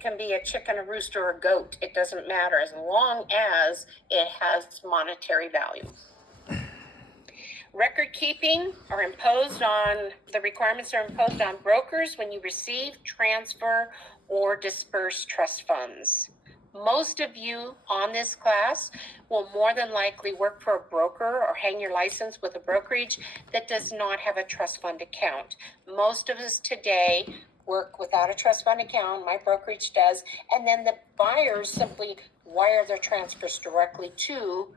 It can be a chicken, a rooster, or a goat. It doesn't matter as long as it has monetary value. Record keeping the requirements are imposed on brokers when you receive, transfer, or disperse trust funds. Most of you on this class will more than likely work for a broker or hang your license with a brokerage that does not have a trust fund account. Most of us today work without a trust fund account. My brokerage does. And then the buyers simply wire their transfers directly to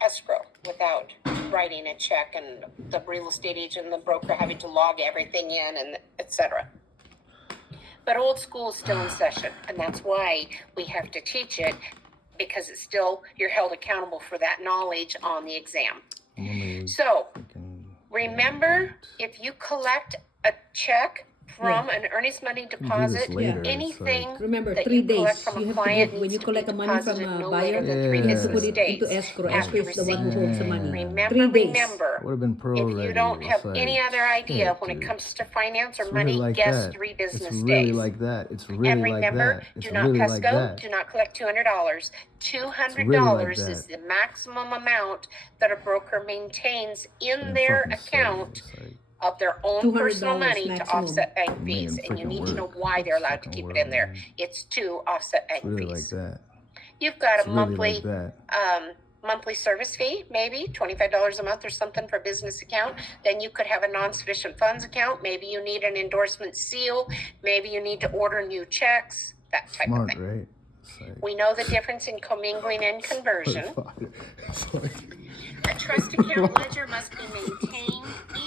escrow without writing a check and the real estate agent and the broker having to log everything in and etc. But old school is still in session, and that's why we have to teach it, because it's still, you're held accountable for that knowledge on the exam. So remember, if you collect a check from an earnest money deposit, anything remember, that 3 you days. collect from You a have client to go, when you collect the money from a no buyer, later than 3 you have to business put it days into escrow. after Escrow is the one who receipt. holds the money. Remember, 3 days. remember, Would have been pro if you don't have any other idea when it comes to finance or money, like guess that. 3 business It's really days. like that. It's really And remember, like that. It's do not really pesco, like that. do not collect $200. $200 really like is the maximum amount that a broker maintains in their account of their own personal money to offset bank fees. And you need to know why they're allowed to keep it in there. It's to offset bank fees. Like that. You've got a monthly monthly service fee, maybe $25 a month or something for a business account. Then you could have a non-sufficient funds account. Maybe you need an endorsement seal. Maybe you need to order new checks, that type of thing. Right? We know the difference in commingling and conversion. A trust account ledger must be maintained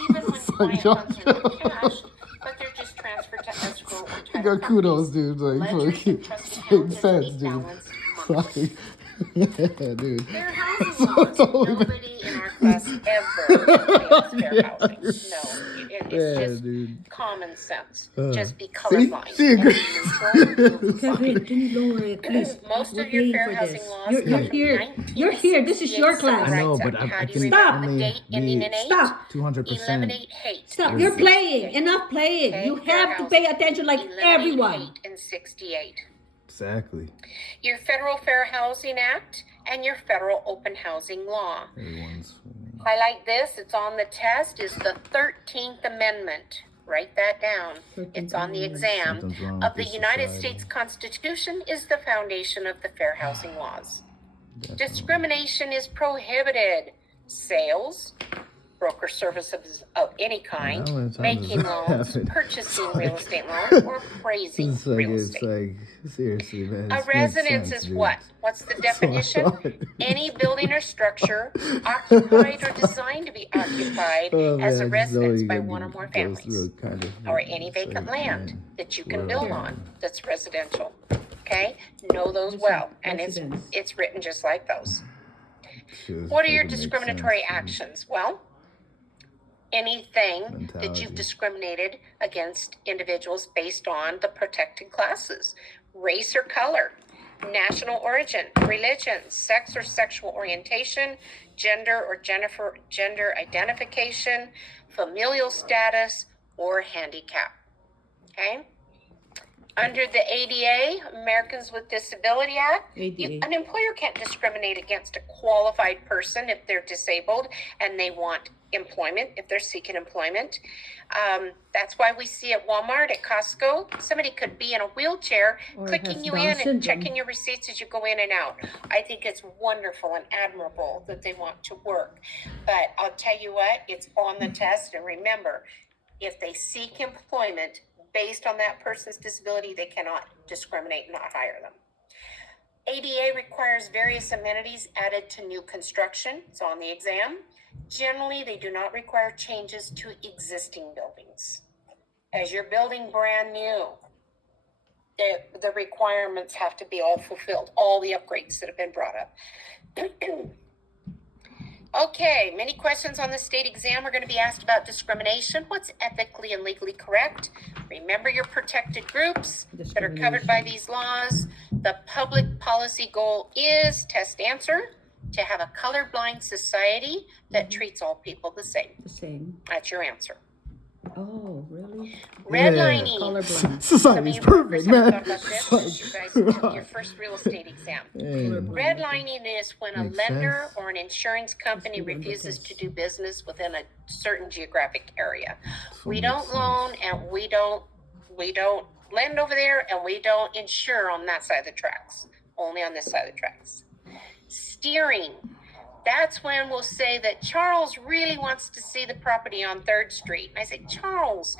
even when client funds are not cashed, but they're just transferred to escrow or title. You got kudos, dude. Like, ledgers and trust accounts sense, dude. Yeah, dude. Fair housing laws. Nobody in our class ever fails fair housing. No, it's just common sense. Just be colorblind. See, Kevin, can you lower it, please? Most of your fair housing laws. You're here. This is your class. I know, but How do you Stop. remember the date ending in 8? Stop. 200%. Eliminate hate. Stop. You're playing. Enough playing. Okay, You fair have to housing. pay attention like Eliminate everyone. hate in 68. Exactly. Your Federal Fair Housing Act and your Federal Open Housing Law. Everyone's. Highlight this. It's on the test. Is the 13th Amendment. Write that down. It's on the exam. Of the United States Constitution is the foundation of the fair housing laws. Discrimination is prohibited. Sales, broker services of any kind, making loans, purchasing real estate loans, or appraising real estate. Seriously, man. A residence is what? What's the definition? Any building or structure occupied or designed to be occupied as a residence by one or more families, or any vacant land that you can build on that's residential. Okay, know those well, and it's written just like those. What are your discriminatory actions? Well, anything that you've discriminated against individuals based on the protected classes, race or color, national origin, religion, sex or sexual orientation, gender or gender identification, familial status, or handicap. Okay? Under the ADA, Americans with Disability Act, an employer can't discriminate against a qualified person if they're disabled and they want employment, if they're seeking employment. That's why we see at Walmart, at Costco, somebody could be in a wheelchair, or clicking you in and checking your receipts as you go in and out. I think it's wonderful and admirable that they want to work. But I'll tell you what, it's on the test. And remember, if they seek employment based on that person's disability, they cannot discriminate and not hire them. ADA requires various amenities added to new construction. It's on the exam. Generally, they do not require changes to existing buildings. As you're building brand new, the requirements have to be all fulfilled, all the upgrades that have been brought up. Okay, many questions on the state exam are going to be asked about discrimination. What's ethically and legally correct? Remember your protected groups that are covered by these laws. The public policy goal is, test answer, to have a colorblind society that treats all people the same. The same. That's your answer. Oh, really? Redlining. Colorblind. Some of Society's you perfect, brokers haven't man. thought about this since you guys took your first real estate exam. Man. Redlining is when a Makes lender sense. or an insurance company Let's give them the refuses to test. do business within a certain geographic area. That's what We makes don't sense. loan and we don't lend over there, and we don't insure on that side of the tracks. Only on this side of the tracks. Steering. That's when we'll say that Charles really wants to see the property on 3rd Street. And I say, Charles,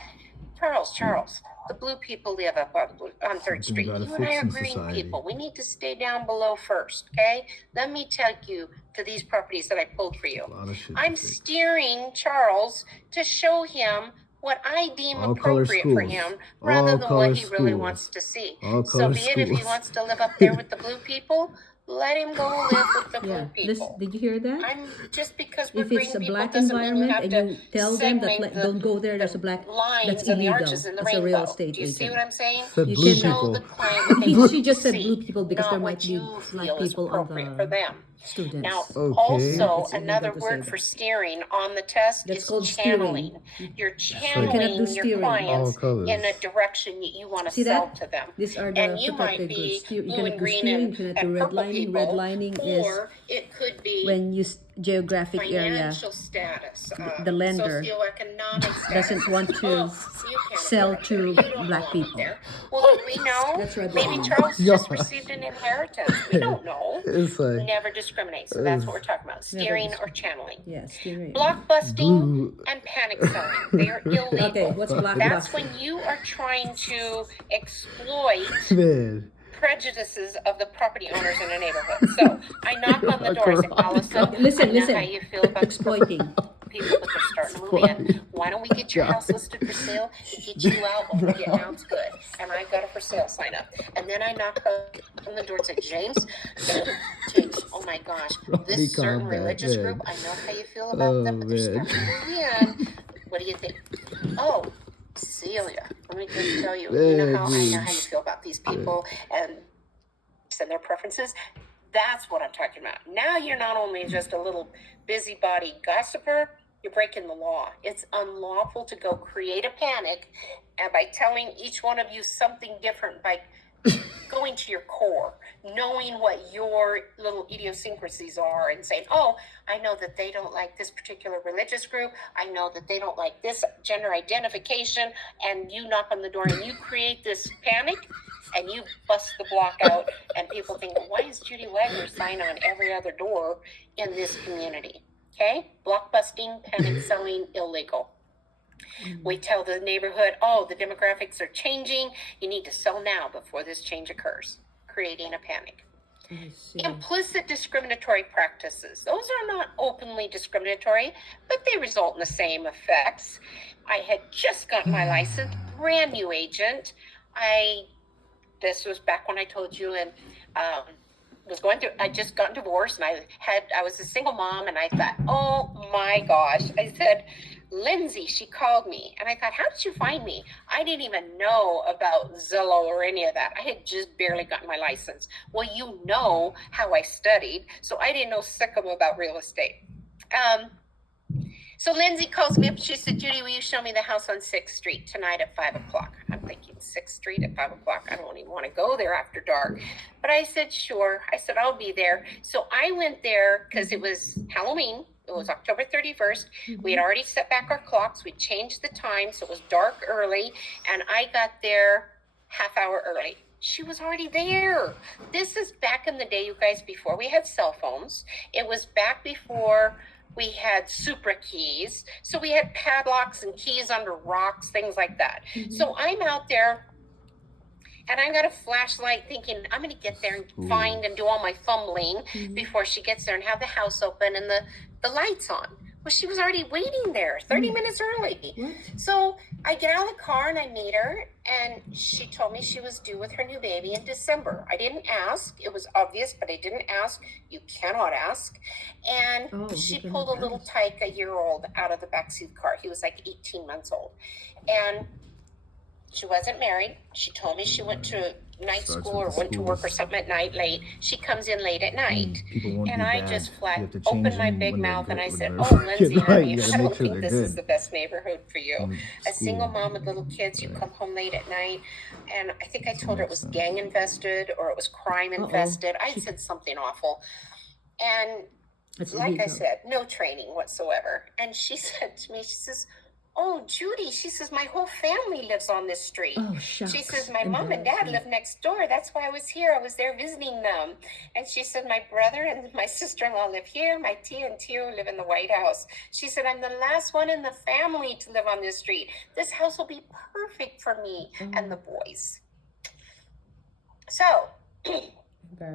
the blue people live up on 3rd Street. about a You and I are fixing green society. people. We need to stay down below first, okay? Let me take you to these properties that I pulled for you. A lot of shit to I'm fix. steering Charles to show him what I deem All color appropriate for schools. him rather All than color what he really schools. wants to see. All So color be it if he schools. wants to live up there with the blue people, let him go live with the blue Yeah. people. Did you hear that? I'm just because we're If green it's a people black doesn't mean you environment have and to you tell them that segment don't go there, there's a black, lines that's and the illegal arches in the as a rainbow. real estate Do you see agent. what I'm saying? Said You blue can- Show people. the client what they want She just to said see, blue people because not there what might be you black feel is people on appropriate for the them. students. Now, Okay. also It's illegal another to say word that. for steering on the test That's is called channeling. steering. You're cannot channeling do your steering. clients All colors. in a direction that you want to See sell that? to them. These are the And you might protected be groups. You blue cannot and do green steering, you and cannot do purple redlining. people, Redlining is or it could be when you geographic area financial status, the lender socioeconomic status. doesn't want to You can't sell afford it. to You don't black belong people. there. Well, do we know? That's red Maybe line. Charles Yeah. just received an inheritance. We don't know. It's like Never discriminate. So that's what we're talking about: steering or channeling. Yeah, steering. Blockbusting blue. and panic selling. They are illegal. Okay, what's That's blockbusting? when you are trying to exploit Man. prejudices of the property owners in a neighborhood. So I knock on the door and say, Allison, Listen, I know listen. how you feel about Exploiting. people that are starting to move in. Why don't we get your house listed for sale and get you out when we get out good? And I got a for sale sign up. And then I knock on the door and say, James, oh my gosh, this certain religious group, I know how you feel about them, but they're starting to move in. What do you think? Oh, Celia, let me just tell you, you know how I know how you feel about these people and their preferences. That's what I'm talking about. Now you're not only just a little busybody gossiper, you're breaking the law. It's unlawful to go create a panic and by telling each one of you something different, by going to your core, knowing what your little idiosyncrasies are and saying, oh, I know that they don't like this particular religious group. I know that they don't like this gender identification. And you knock on the door and you create this panic and you bust the block out and people think, well, why is Judy Wagner sign on every other door in this community? Okay? Blockbusting, panic selling, illegal. We tell the neighborhood, oh, the demographics are changing. You need to sell now before this change occurs, creating a panic. I see. Implicit discriminatory practices. Those are not openly discriminatory, but they result in the same effects. I had just gotten my license, brand new agent. This was back when I told you, and I just got divorced, and I was a single mom, and I thought, oh my gosh. I said, Lindsay, she called me, and I thought, how did you find me? I didn't even know about Zillow or any of that. I had just barely gotten my license. Well, you know how I studied, so I didn't know sick'em about real estate. So Lindsay calls me up. She said, Judy, will you show me the house on 6th Street tonight at 5 o'clock? I'm thinking 6th Street at 5 o'clock. I don't even want to go there after dark. But I said, sure. I said, I'll be there. So I went there because it was Halloween. It was October 31st. We had already set back our clocks. We changed the time, so it was dark early. And I got there half hour early. She was already there. This is back in the day, you guys, before we had cell phones. It was back before we had Supra keys. So we had padlocks and keys under rocks, things like that. So I'm out there and I got a flashlight thinking I'm going to get there and find and do all my fumbling before she gets there and have the house open and the lights on. Well, she was already waiting there 30 minutes early. What? So I get out of the car and I meet her, and she told me she was due with her new baby in December. I didn't ask. It was obvious, but I didn't ask. You cannot ask. And she pulled a little tyke, a year old, out of the backseat car. He was like 18 months old. And She wasn't married. She told me she went to night Starts school or with the went to work or schools. something at night late. She comes in late at night. People won't And be I bad. just You flat have to change opened my them big when they're mouth and good. I When said, they're oh, fucking Lindsay, right, honey, you gotta I make don't sure think they're this is good. the best neighborhood for you. From A single school. mom with little kids, you Right. come home late at night. And I think I told her it was makes sense. gang infested or it was crime infested. I said something awful. And That's like I illegal. said, no training whatsoever. And she said to me, she says, oh, Judy, she says, my whole family lives on this street. Oh, shucks. She says, my mom and dad live next door. That's why I was here. I was there visiting them. And she said, my brother and my sister-in-law live here. My tia and tio live in the White House. She said, I'm the last one in the family to live on this street. This house will be perfect for me and the boys. So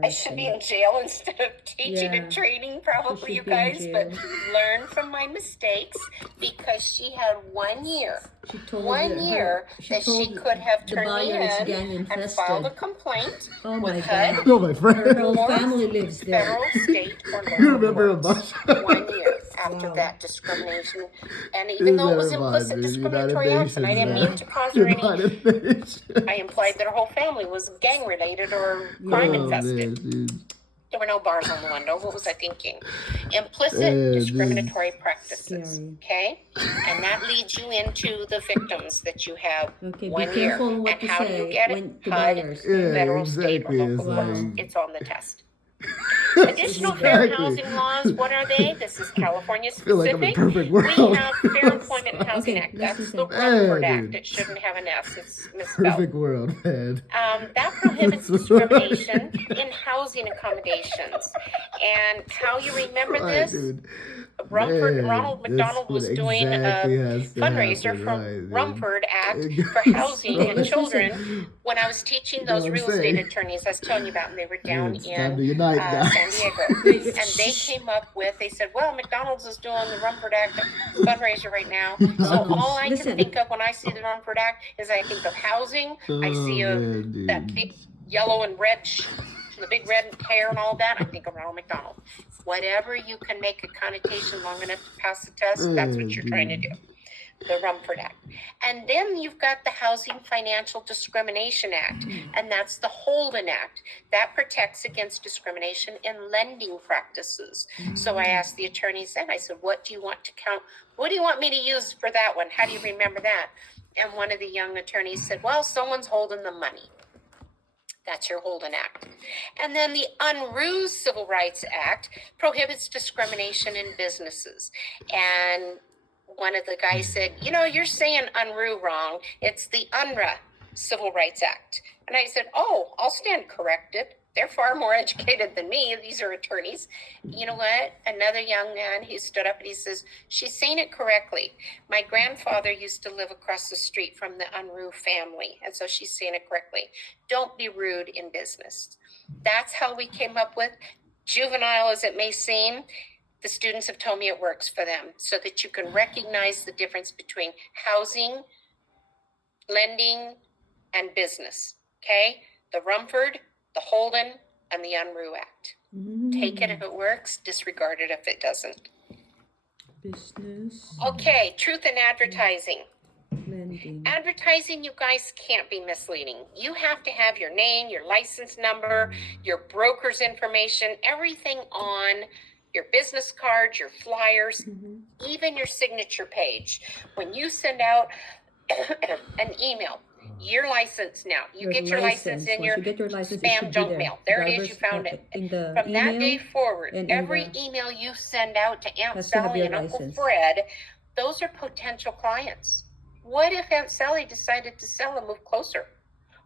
I should be in jail instead of teaching and training, probably, you guys, but learn from my mistakes, because she had 1 year. She told That she could have turned me in and filed a complaint with HUD, No, my friend. Her whole family lives there. federal, state, or You remember local about courts. 1 year after that discrimination. And even though it was implicit discriminatory acts, and I didn't mean to cause her any, I implied that her whole family was gang related or crime infested. There were no bars on the window. What was I thinking? Implicit discriminatory practices. Okay? And that leads you into the victims that you have 1 year. And how do you get it? HUD, federal, state, or local courts. It's on the test. Additional fair housing laws, what are they? This is California I feel like I'm in specific. perfect world. We have Fair Employment Housing Act. That's the Rumford Act. It shouldn't have an S. It's misspelled. Perfect world, man. That prohibits discrimination in housing accommodations. And how you remember this? Rumford, Ronald McDonald was doing a fundraiser from Rumford Act for housing and children when I was teaching those real estate attorneys I was telling you about, and they were down in San Diego. And they came up with, they said, well, McDonald's is doing the Rumford Act fundraiser right now. So all I can think of when I see the Rumford Act is I think of housing. I see that big yellow and red, the big red hair and all that. I think of Ronald McDonald. Whatever you can make a connotation long enough to pass the test, that's what you're trying to do. The Rumford Act. And then you've got the Housing Financial Discrimination Act, and that's the Holden Act. That protects against discrimination in lending practices. So I asked the attorneys then, I said, what do you want to count? What do you want me to use for that one? How do you remember that? And one of the young attorneys said, well, someone's holding the money. That's your Holden Act. And then the Unruh Civil Rights Act prohibits discrimination in businesses. And one of the guys said, you know, you're saying Unruh wrong. It's the UNRRA Civil Rights Act. And I said, oh, I'll stand corrected. They're far more educated than me. These are attorneys. You know what? Another young man, he stood up and he says, she's saying it correctly. My grandfather used to live across the street from the Unruh family. And so she's saying it correctly. Don't be rude in business. That's how we came up with, juvenile as it may seem, the students have told me it works for them, so that you can recognize the difference between housing, lending, and business. Okay? The Rumford, the Holden, and the Unruh Act. Take it if it works, disregard it if it doesn't. Business. Okay, truth in advertising. Lending. Advertising, you guys, can't be misleading. You have to have your name, your license number, your broker's information, everything on your business cards, your flyers, even your signature page. When you send out an email, your license now, you get your license in your spam junk mail. There it is, you found it. From that day forward, every email you send out to Aunt Sally and Uncle Fred, those are potential clients. What if Aunt Sally decided to sell and move closer?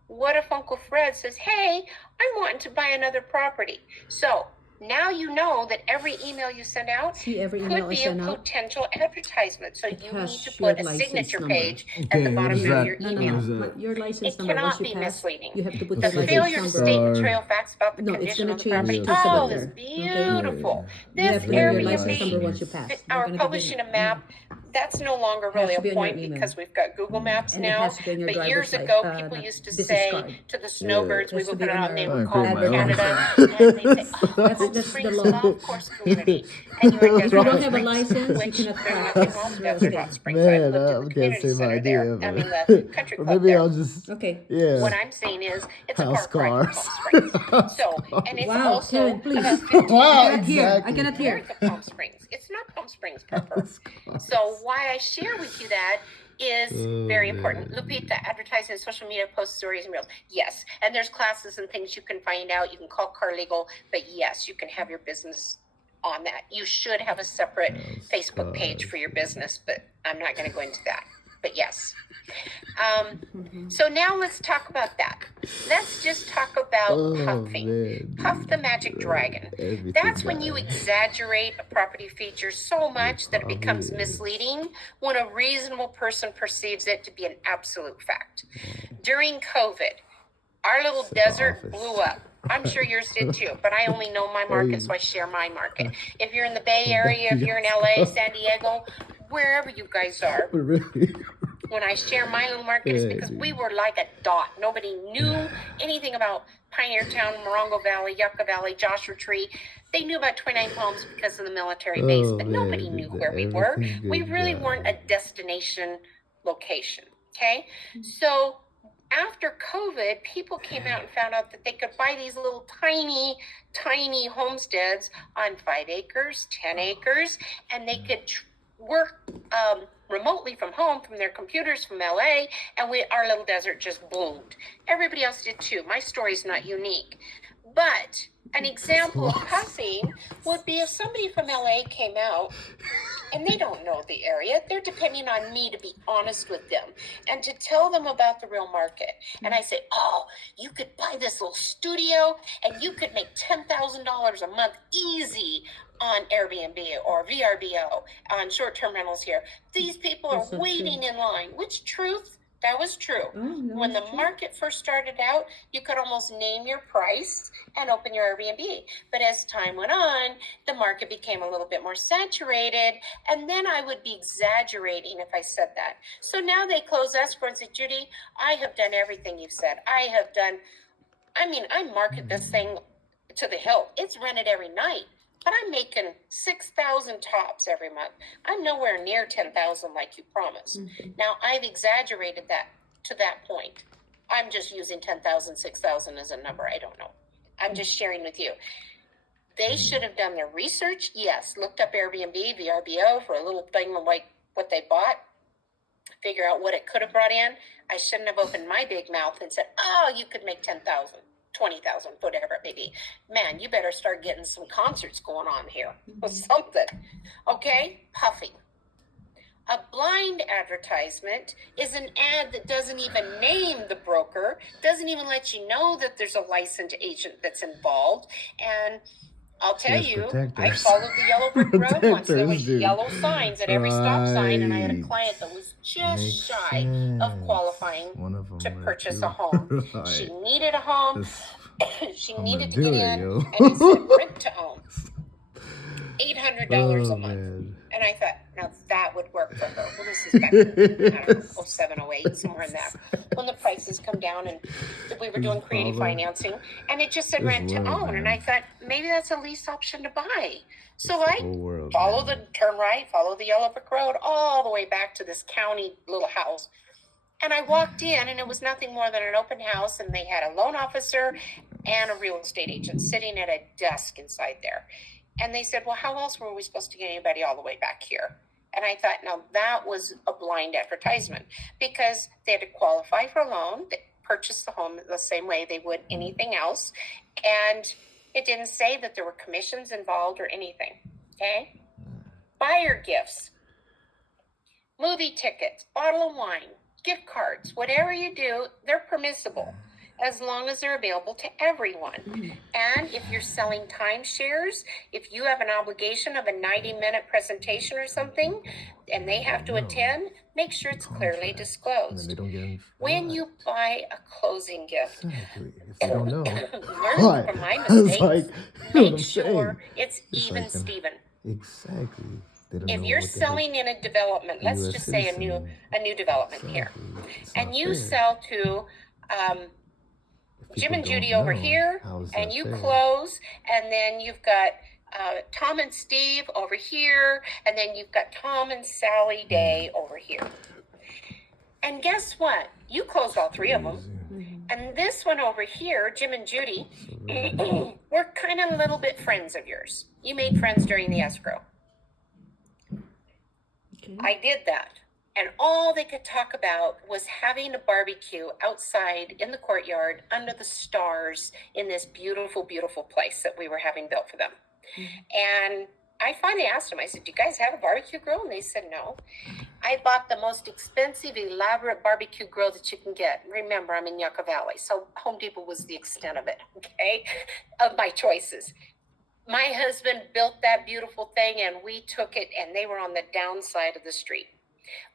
What if Uncle Fred says, hey, I'm wanting to buy another property? So now you know that every email you send out could be a potential advertisement. So you need to put a signature page at the bottom of your email. No. Your license number, cannot once be you pass, misleading. you have to put The the failure to license state number. material facts about the No, it's condition gonna of the property. change to Oh, September. that's beautiful. You have This to have your area license may number once you pass. are publishing a map That's no longer Has really to a be on your point email. because we've got Google Maps And it now. has to be on your But driver's years license, ago, people not used to business say card. to the snowbirds, we Has to would be put it on on, they your would I call create from my own. Canada, and they'd say, oh, Palm That's the Springs law. Golf Course Community. And you were If you don't have a Palm license, Springs, you which cannot there's nothing practice wrong with real Desert estate. Hot Springs. I've Man, lived in I the got the community same center idea, there. I but mean, the country or club maybe there. I'll just Okay. yeah. What I'm saying is, it's a House far cry from cars. Palm Springs. So, and it's Wow, also Karen, please. about 15 Wow, I cannot hear. I exactly. cannot hear. north of Palm Springs. It's not Palm Springs proper. House cars. So why I share with you that is Oh, very important. man. Lupita, advertising, social media, post stories, and reels. Yes, and there's classes and things you can find out. You can call Car Legal, but yes, you can have your business on that. You should have a separate House Facebook page cars. for your business, but I'm not going to go into that. But yes. So now let's talk about that. Let's just talk about Oh, puffing. man, Puff dude. the magic dragon. Everything That's when you guy. exaggerate a property feature so much that it probably becomes is. misleading when a reasonable person perceives it to be an absolute fact. During COVID, our little It's the desert office. blew up. I'm sure yours did too, but I only know my market, so I share my market. If you're in the Bay Area, if you're in LA, San Diego, wherever you guys are, But really, when I share my little market, it's Yeah, because dude. we were like a dot. Nobody knew anything about Pioneer Town, Morongo Valley, Yucca Valley, Joshua Tree. They knew about 29 Palms because of the military base, Oh, but man, nobody dude, knew the where we were. everything We good really guy. weren't a destination location, okay? So after COVID, people came out and found out that they could buy these little tiny homesteads on 5 acres, 10 acres, and they could work remotely from home, from their computers, from LA, and our little desert just bloomed. Everybody else did too. My story's not unique. But an example of puffing would be if somebody from LA came out and they don't know the area. They're depending on me to be honest with them and to tell them about the real market. And I say, oh, you could buy this little studio and you could make $10,000 a month easy on Airbnb or VRBO, on short-term rentals here. These people are That's not waiting true. in line. Which truth? That was true. Oh, that When was the true. market first started out, you could almost name your price and open your Airbnb. But as time went on, the market became a little bit more saturated, and then I would be exaggerating if I said that. So now they close escrow and say, Judy, I have done everything you've said. I market this thing to the hilt. It's rented every night, but I'm making 6,000 tops every month. I'm nowhere near 10,000 like you promised. Now I've exaggerated that to that point. I'm just using 10,000, 6,000 as a number. I don't know. I'm just sharing with you. They should have done their research. Yes, looked up Airbnb, VRBO for a little thing like what they bought, figure out what it could have brought in. I shouldn't have opened my big mouth and said, oh, you could make 10,000, 20,000, whatever it may be. Man, you better start getting some concerts going on here or something. Okay? Puffing. A blind advertisement is an ad that doesn't even name the broker, doesn't even let you know that there's a licensed agent that's involved. And I'll tell Yes, you, I protectors. followed the yellow brick road once. There was Protectors, dude. yellow signs at every stop sign, and I had a Right. client that was just Makes shy of sense. qualifying One of them to were purchase too. a home. Right. She needed a home. That's She I'm needed to gonna get do it, in, yo. and he said rent to own. $800 Oh, a month. man. And I thought, now that would work for her. Well, this is back in, I don't know, 07, 08, somewhere in there. When the prices come down and we were doing creative financing, and it just said This rent to world, own. And man. I thought, maybe that's a lease option to buy. So It's the I whole world, follow man. the turn right, follow the yellow brick road all the way back to this county little house. And I walked in, and it was nothing more than an open house, and they had a loan officer and a real estate agent sitting at a desk inside there. And they said, well, how else were we supposed to get anybody all the way back here? And I thought, now that was a blind advertisement, because they had to qualify for a loan, they purchased the home the same way they would anything else. And it didn't say that there were commissions involved or anything, okay? Buyer gifts, movie tickets, bottle of wine, gift cards, whatever you do, they're permissible as long as they're available to everyone. And if you're selling timeshares, if you have an obligation of a 90-minute presentation or something, and they have to attend, make sure it's clearly And then disclosed. they don't get in. When you buy a closing gift, Exactly. If they don't know. learn from my I was mistakes. like, you know what Make I'm sure saying? it's It's even like Steven. Exactly. They don't If know you're what the heck selling in a development, let's US just say a new development here, It's and not you fair. sell to If Jim people and Judy don't over know, here, how is and that you fair? close, and then you've got Tom and Steve over here, and then you've got Tom and Sally Day over here. And guess what? You closed all three of them. And this one over here, Jim and Judy, were kind of a little bit friends of yours. You made friends during the escrow. Okay. I did that. And all they could talk about was having a barbecue outside in the courtyard under the stars in this beautiful, beautiful place that we were having built for them. And I finally asked them, I said, do you guys have a barbecue grill? And they said, no. I bought the most expensive, elaborate barbecue grill that you can get. Remember, I'm in Yucca Valley, so Home Depot was the extent of it, okay, of my choices. My husband built that beautiful thing, and we took it, and they were on the downside of the street.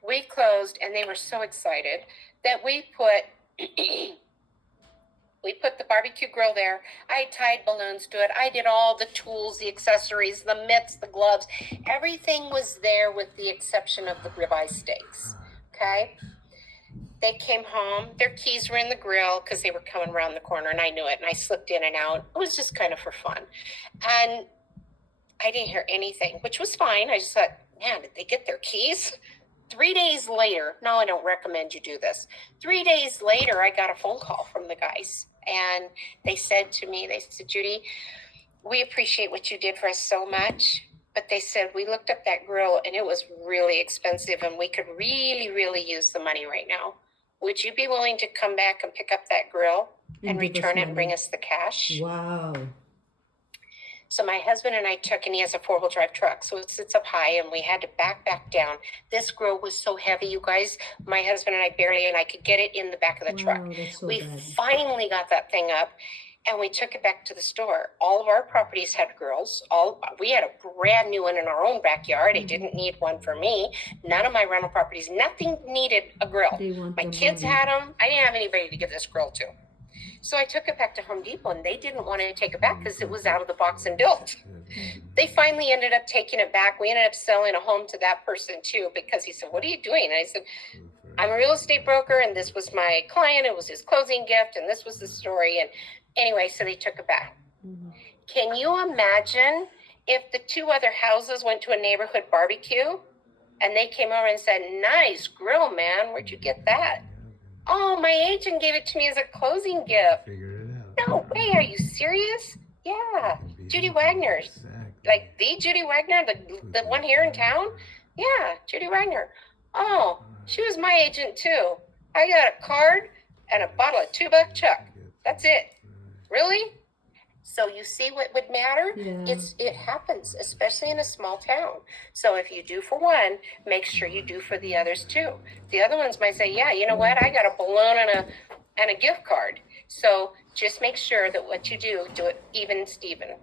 We closed, and they were so excited that we put the barbecue grill there. I tied balloons to it. I did all the tools, the accessories, the mitts, the gloves. Everything was there with the exception of the ribeye steaks. Okay? They came home. Their keys were in the grill because they were coming around the corner, and I knew it, and I slipped in and out. It was just kind of for fun. And I didn't hear anything, which was fine. I just thought, man, did they get their keys? 3 days later, no, I don't recommend you do this. 3 days later, I got a phone call from the guys. And they said to me, they said, Judy, we appreciate what you did for us so much. But they said, we looked up that grill and it was really expensive and we could really, really use the money right now. Would you be willing to come back and pick up that grill and give us return it and bring money. us the cash? Wow. So my husband and I took, and he has a 4-wheel drive truck, so it sits up high, and we had to back down. This grill was so heavy, you guys. My husband and I barely, and I could get it in the back of the truck. Wow, that's so We bad. finally got that thing up, and we took it back to the store. All of our properties had grills. We had a brand new one in our own backyard. I didn't need one for me. None of my rental properties, nothing needed a grill. They want My the kids money. had them. I didn't have anybody to give this grill to. So I took it back to Home Depot, and they didn't want to take it back because it was out of the box and built. They finally ended up taking it back. We ended up selling a home to that person too, because he said, what are you doing? And I said, I'm a real estate broker, and this was my client. It was his closing gift, and this was the story. And anyway, so they took it back. Can you imagine if the 2 other houses went to a neighborhood barbecue and they came over and said, nice grill, man, where'd you get that? Oh, my agent gave it to me as a closing gift. Figure it out. No way, are you serious? Yeah, Judy Wagner's. Exactly. Like the Judy Wagner, the one here in town? Yeah, Judy Wagner. Oh, she was my agent too. I got a card and a bottle of $2 Chuck. That's it. Really? So you see what would matter? Yeah. It happens, especially in a small town. So if you do for one, make sure you do for the others too. The other ones might say, yeah, you know what? I got a balloon and a gift card. So just make sure that what you do it even Steven.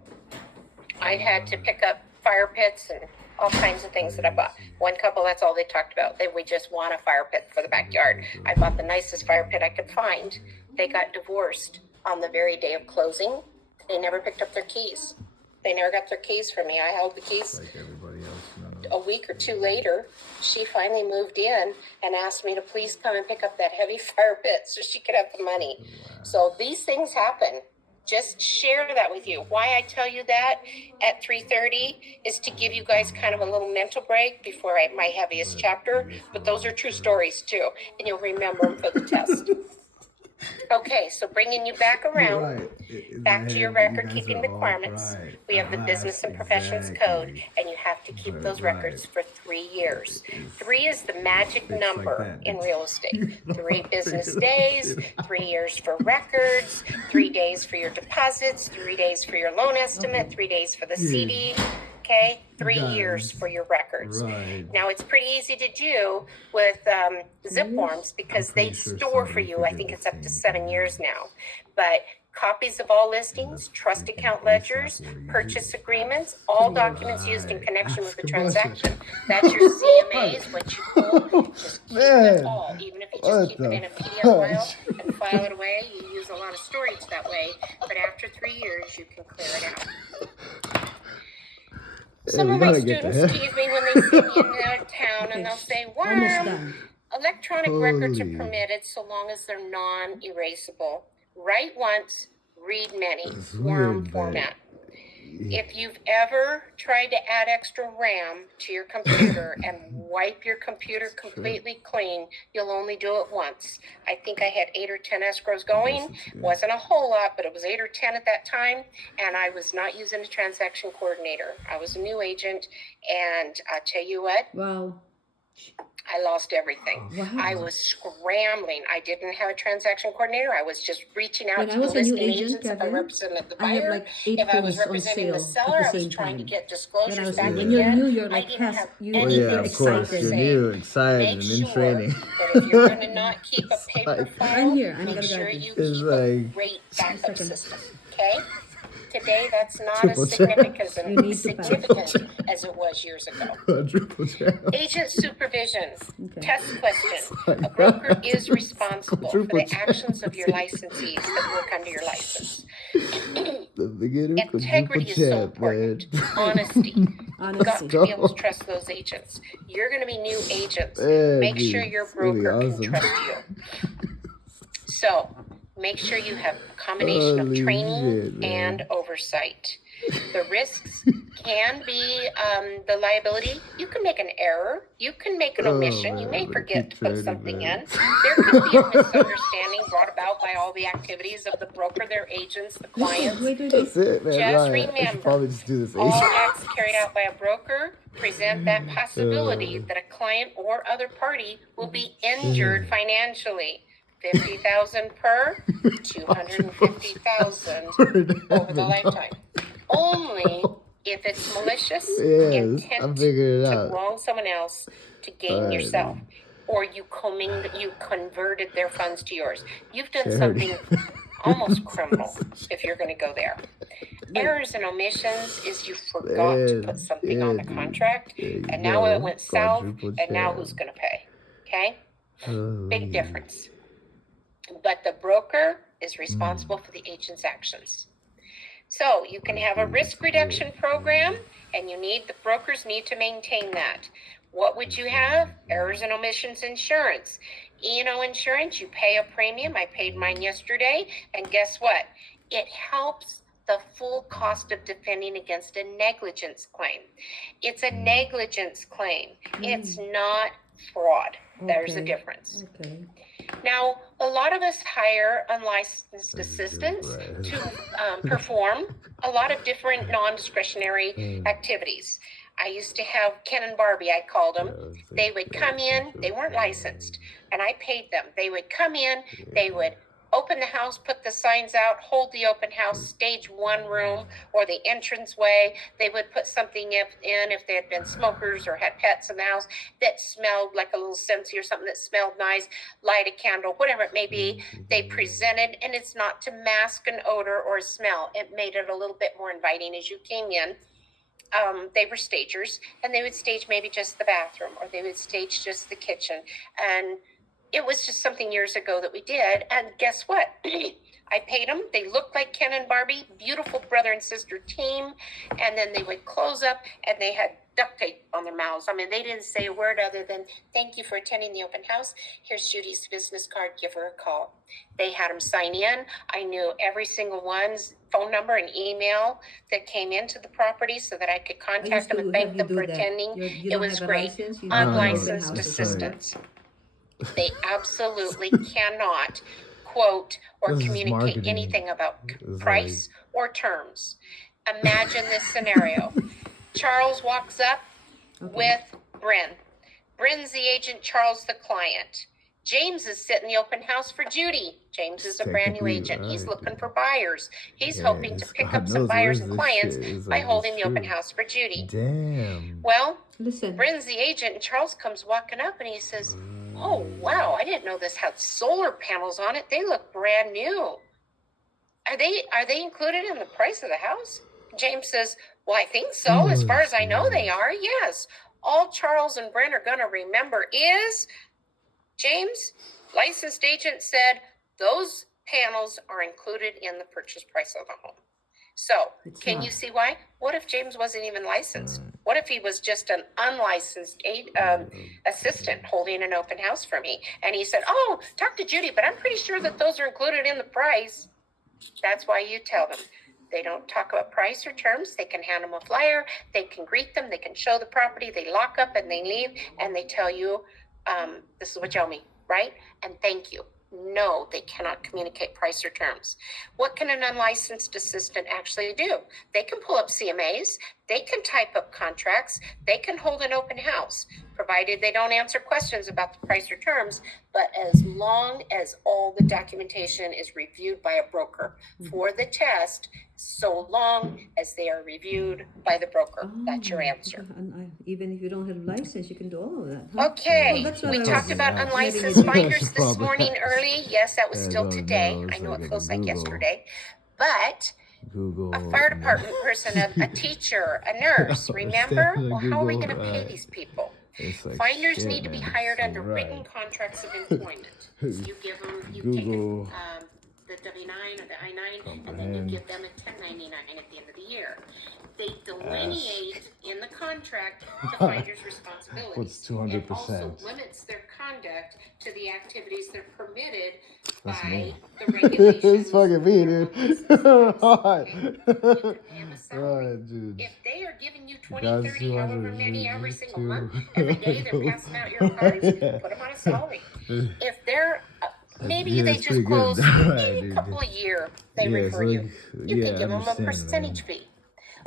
I had to pick up fire pits and all kinds of things that I bought. One couple, that's all they talked about. We just want a fire pit for the backyard. I bought the nicest fire pit I could find. They got divorced on the very day of closing. They never picked up their keys. They never got their keys from me. I held the keys. Like everybody else. A week or 2 later, she finally moved in and asked me to please come and pick up that heavy fire pit so she could have the money. So these things happen. Just share that with you. Why I tell you that at 3:30 is to give you guys kind of a little mental break before my heaviest chapter. But those are true stories too, and you'll remember them for the test. Okay, so bringing you back around, back to your record-keeping requirements. We have the Business and Professions Code, and you have to keep those records for 3 years. 3 is the magic number in real estate. 3 business days, 3 years for records, 3 days for your deposits, 3 days for your loan estimate, 3 days for the CD. Okay, 3 years for your records. Right. Now it's pretty easy to do with zip forms because they store for you. I think it's up to 7 years now. But copies of all listings, trust account ledgers, purchase agreements, all documents used in connection with the transaction. That's your CMAs, what you pull. Just keep it all. Even if you just keep it in a PDF file and file it away, you use a lot of storage that way. But after 3 years, you can clear it out. Some we of my gotta get students that. tease me when they see me in their town and they'll say, Almost "Wow, done. electronic records are Holy. permitted so long as they're non-erasable. Write once, read many, It's worm weird, but format." If you've ever tried to add extra RAM to your computer and wipe your computer It's true. completely clean, you'll only do it once. I think I had 8 or 10 escrows Yes, going. it's good. Wasn't a whole lot, but it was 8 or 10 at that time. And I was not using a transaction coordinator. I was a new agent. And I tell you what, Wow. I lost everything. What I happened? was scrambling. I didn't have a transaction coordinator. I was just reaching out When to I the was a new listing agent, agents if I Kevin, represented the I have buyer. like 8 If I was homes on representing the sale seller, at I the was same trying to time. get When disclosures I was back when you're again. new, you're I like didn't have you Well, you're anything yeah, of course. exciting to excited. You're say. new, excited, Make and in sure training. that if you're going to not keep a It's paper like, file, I'm here. I'm make gonna sure guide you. you it's keep a like great Just a backup second. system. Okay? Today, that's not triple as champs. You need to pass. significant as it was years ago. Quadruple champs. Agent supervision. Okay. Test question. It's like, A broker is responsible for quadruple the actions of champs. your licensees that work under your license. The beginner quadruple Integrity is so champ, man. important. Honesty. You've got Honesty. to be able to trust those agents. You're going to be new agents. Man, Make dude, sure your it's gonna be broker can awesome. trust you. So make sure you have a combination of Holy training shit, man. and oversight. The risks can be the liability. You can make an error. You can make an omission. You may man, forget to keep put training, something man. in. There could be a misunderstanding brought about by all the activities of the broker, their agents, the Listen, clients. wait. That's it, man. Just Right. I should remember, probably just do this all agent. acts carried out by a broker present that possibility that a client or other party will be injured financially. 50,000 per, 250,000 over the lifetime. Only if it's malicious, Yes, I'm intent figuring it to out. wrong someone else to gain Alright, yourself, or you converted their funds to yours. You've done Charity. something almost criminal if you're going to go there. Errors and omissions is you forgot to put something on the dude. contract, There you and now go. it went south, Quadruple and now champ. who's going to pay? Okay? Holy. Big difference. But the broker is responsible for the agent's actions. So you can have a risk reduction program, and the brokers need to maintain that. What would you have? Errors and omissions insurance. E&O insurance, you pay a premium. I paid mine yesterday, and guess what? It helps the full cost of defending against a negligence claim. It's a negligence claim. It's not fraud. There's a Okay. difference. Okay. Now, a lot of us hire unlicensed assistants to perform a lot of different non-discretionary activities. I used to have Ken and Barbie, I called them. They would come in, they weren't licensed, and I paid them. They would come in, they would open the house, put the signs out, hold the open house, stage one room or the entranceway. They would put something in if they had been smokers or had pets in the house that smelled like a little Scentsy or something that smelled nice, light a candle, whatever it may be. They presented, and it's not to mask an odor or a smell. It made it a little bit more inviting as you came in. They were stagers, and they would stage maybe just the bathroom, or they would stage just the kitchen. And it was just something years ago that we did. And guess what? I paid them. They looked like Ken and Barbie, beautiful brother and sister team. And then they would close up, and they had duct tape on their mouths. I mean, they didn't say a word other than, "Thank you for attending the open house. Here's Judy's business card. Give her a call." They had them sign in. I knew every single one's phone number and email that came into the property so that I could I contact used them to and have thank you them do for that. attending. You It don't was have a great. license. You don't have Unlicensed open houses. assistants. They absolutely cannot quote or This is communicate marketing. anything about It's price or terms. Imagine this scenario. Charles walks up with Bryn. Bryn's the agent, Charles the client. James is sitting the open house for Judy. James is a brand new Technically, agent. He's right. looking for buyers. He's Yeah, hoping to it's- pick God up some knows buyers where's and this clients shit. It's by like, holding it's the open true. house for Judy. Damn. Well, Listen. Bryn's the agent, and Charles comes walking up and he says, "Oh, wow, I didn't know this had solar panels on it. They look brand new. Are they included in the price of the house?" James says, "Well, I think so. As far as I know, they are. Yes. All Charles and Bryn are going to remember is James, licensed agent, said those panels are included in the purchase price of the home." So, It's can not. you see why? What if James wasn't even licensed? What if he was just an unlicensed assistant holding an open house for me? And he said, oh, talk to Judy, but I'm pretty sure that those are included in the price. That's why you tell them. They don't talk about price or terms. They can hand them a flyer. They can greet them. They can show the property. They lock up and they leave. And they tell you, this is what you owe me, right? And thank you. No, they cannot communicate price or terms. What can an unlicensed assistant actually do? They can pull up CMAs. They can type up contracts. They can hold an open house, provided they don't answer questions about the price or terms, but as long as all the documentation is reviewed by a broker for the test, so long as they are reviewed by the broker. That's your answer. And even if you don't have license, you can do all of that. Huh? Okay, Oh, that's what we I was talked about getting at. unlicensed Getting finders this Probably. morning early. Yes, that was I still don't today. know. It's I know like it a feels like Google. yesterday. But Google. a fire department person, a teacher, a nurse, remember? Stand on Well, how are we Google, going to pay right. these people? It's like, Finders shit, need to be man, hired it's under right. written contracts of employment. You give them, you take Google. the W-9 or the I-9, and then Comprehend. you give them a 1099 at the end of the year. They delineate in the contract the finder's responsibilities. What's It also 200%? limits their conduct to the activities they're permitted That's by me. the regulations. It's fucking me, dude. Right. You can pay them a salary. Right, dude. If they are giving you 20, God's 30, however many every single month, 200. every day they're passing out your cards, put them on a salary. If they're, maybe Yeah, they it's just pretty good. close, Right, maybe a dude. couple a year, they Yeah, refer so you. like, You yeah, could give I them a understand, percentage man. fee.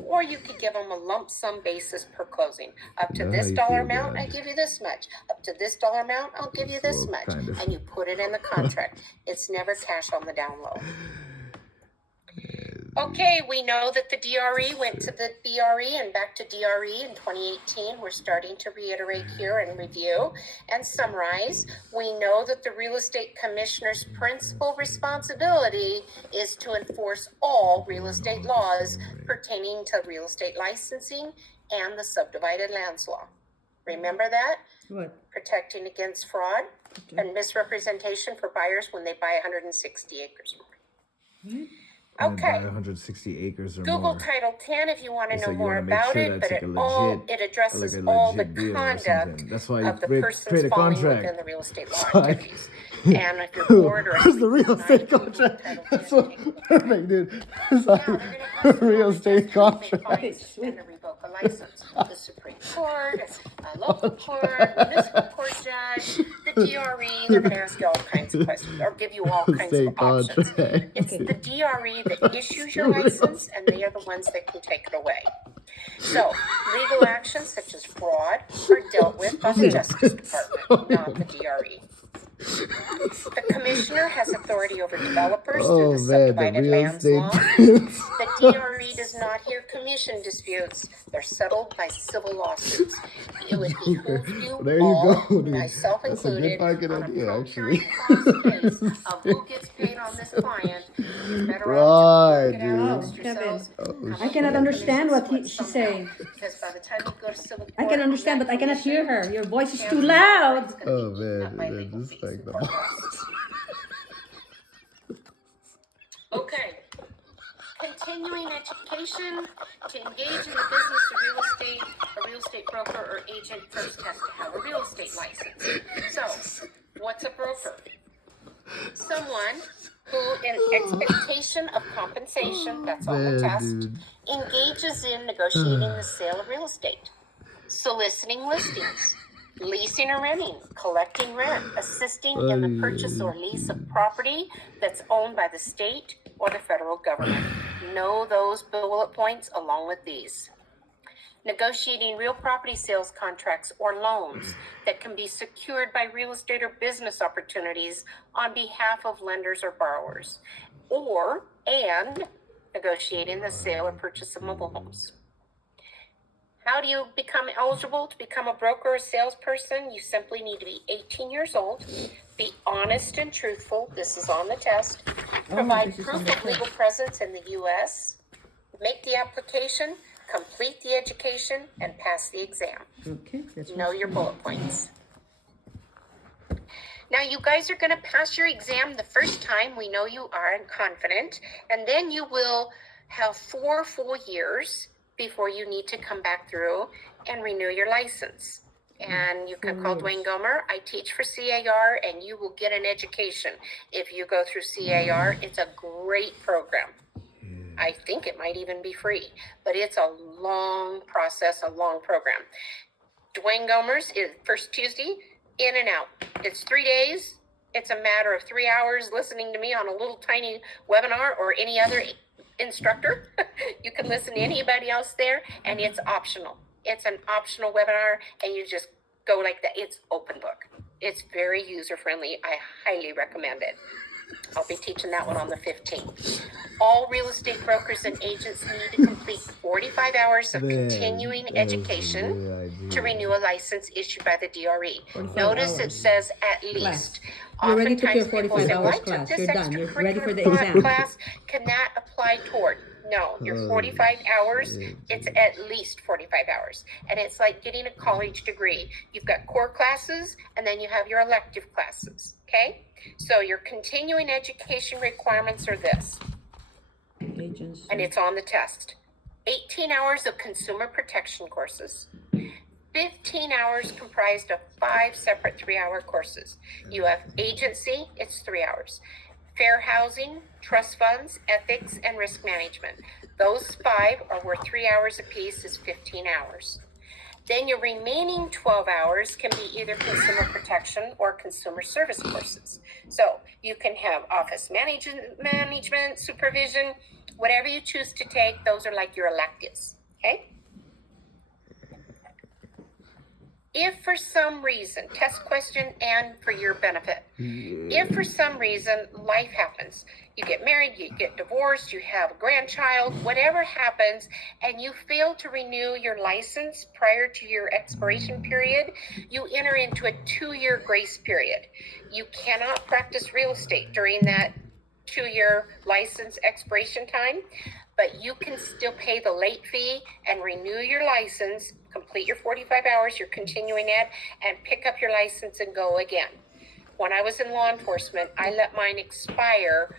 Or you could give them a lump sum basis per closing. Up to Know this how you dollar feel, amount, I God. give you this much. Up to this dollar amount, I'll give you this Well, much. kind of. And you put it in the contract. It's never cash on the down low. Okay, we know that the DRE went to the BRE and back to DRE in 2018. We're starting to reiterate here and review and summarize. We know that the real estate commissioner's principal responsibility is to enforce all real estate laws pertaining to real estate licensing and the subdivided lands law. Remember that? What? Protecting against fraud and misrepresentation for buyers when they buy 160 acres or more. What? Okay. 160 acres or Google more. Title 10 if you want to It's know like you more want to make about sure it, that's but like it addresses like a all the legit deal or conduct something. That's why you of the create persons a falling contract. within the real estate law It's like- activities. And if you're bored or Where's the real asleep estate at night, Google contract? Title 10 That's so to take a look. perfect, dude. It's Yeah, like they're going to a real estate contract. fines and to revoke a license. The Supreme Court, a local court, municipal court judge, the DRE, they're going to ask you all kinds of questions or give you all kinds of State options. contract. It's the DRE that issues your license, and they are the ones that can take it away. So, legal actions such as fraud are dealt with by the Justice Department, not the DRE. The commissioner has authority over developers through Oh the man, the subdivided real lands estate. law. The DRE does not hear commission disputes. They're settled by civil lawsuits. It would behoove you There you all, go, dude. myself That's a good included, fucking on a idea, actually. procuring cause case of who gets paid on this client. You're better off Right, to work it out dude. amongst Oh, yourselves. Oh, I cannot shit. understand what Split she's somehow. saying. Because by the time you go to civil court, I can understand, on but I cannot hear her. Your voice is too chances are loud. it's gonna Oh be eaten up man, by dude, legal just fees like and the court costs. Okay. Continuing education. To engage in the business of real estate, a real estate broker or agent first has to have a real estate license. So, what's a broker? Someone who, in expectation of compensation, that's on the man, test, dude. engages in negotiating the sale of real estate, soliciting listings, leasing or renting, collecting rent, assisting in the purchase or lease of property that's owned by the state or the federal government. Know those bullet points along with these. Negotiating real property sales contracts or loans that can be secured by real estate or business opportunities on behalf of lenders or borrowers, and negotiating the sale or purchase of mobile homes. How do you become eligible to become a broker or salesperson? You simply need to be 18 years old, be honest and truthful. This is on the test. Provide this is on proof the of legal presence in the U.S. Make the application, complete the education, and pass the exam. Okay, that's Know your bullet points. Now, you guys are going to pass your exam the first time. We know you are and confident. And then you will have 4 full years before you need to come back through and renew your license. And you can call Duane Gomer. I teach for CAR, and you will get an education if you go through CAR. It's a great program. I think it might even be free, but it's a long process, a long program. Duane Gomer's is first Tuesday, in and out. It's 3 days. It's a matter of 3 hours listening to me on a little tiny webinar or any other instructor. You can listen to anybody else there, and it's optional. It's an optional webinar, and you just go like that. It's open book. It's very user-friendly. I highly recommend it. I'll be teaching that one on the 15th. All real estate brokers and agents need to complete 45 hours of continuing education to renew a license issued by the DRE. Notice it says at least. You're already took your Oftentimes people 45 say, well, I hours took class. this You're done. You're ready for the extracurricular exam. class. Can that apply toward? No, your 45 hours, it's at least 45 hours. And it's like getting a college degree. You've got core classes, and then you have your elective classes, okay? So your continuing education requirements are this, Agency. and it's on the test. 18 hours of consumer protection courses, 15 hours comprised of 5 separate 3-hour courses. You have agency, it's 3 hours. Fair housing, trust funds, ethics, and risk management. Those 5 are worth 3 hours apiece, is 15 hours. Then your remaining 12 hours can be either consumer protection or consumer service courses. So you can have office management, supervision, whatever you choose to take, those are like your electives, okay? If for some reason, test question and for your benefit, if for some reason life happens, you get married, you get divorced, you have a grandchild, whatever happens, and you fail to renew your license prior to your expiration period, you enter into a 2-year grace period. You cannot practice real estate during that 2-year license expiration time, but you can still pay the late fee and renew your license, complete your 45 hours, your continuing ed, and pick up your license and go again. When I was in law enforcement, I let mine expire,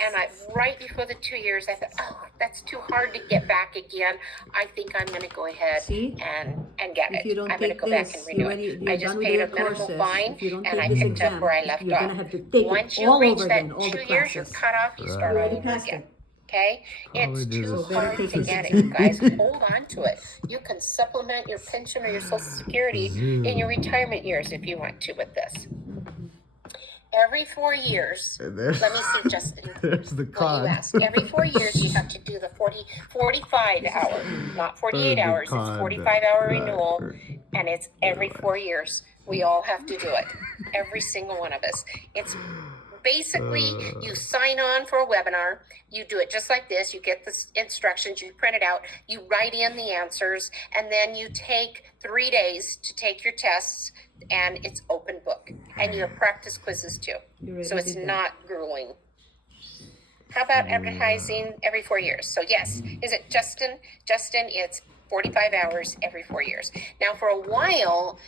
and right before the 2 years, I thought, oh, that's too hard to get back again. I think I'm going to go ahead and get it. If you don't I'm going to take go back this, and renew you're it. I just done with paid your a minimal courses. fine, If you don't and take I this picked up exam, where I left you're off. gonna have to take Once it you all reach over that again, all the 2 years, you're classes. cut off, you start You're all already over past again. it. Okay, Probably it's do too this. hard to Better get take it, you guys. Hold on to it. You can supplement your pension or your Social Security in your retirement years if you want to with this. Every 4 years, And there's, let me see, Justin. there's the Well, you con. asked. Every 4 years, you have to do the 45 hour, not 48 There's the hours. It's con 45-hour that- renewal, and it's every 4 years. We all have to do it. Every single one of us. It's basically you sign on for a webinar. You do it just like this. You get the instructions. You print it out. You write in the answers, and then you take 3 days to take your tests. And it's open book, and you have practice quizzes too. So it's not grueling. How about advertising every 4 years? So yes, is it Justin? Justin, it's 45 hours every 4 years. Now for a while,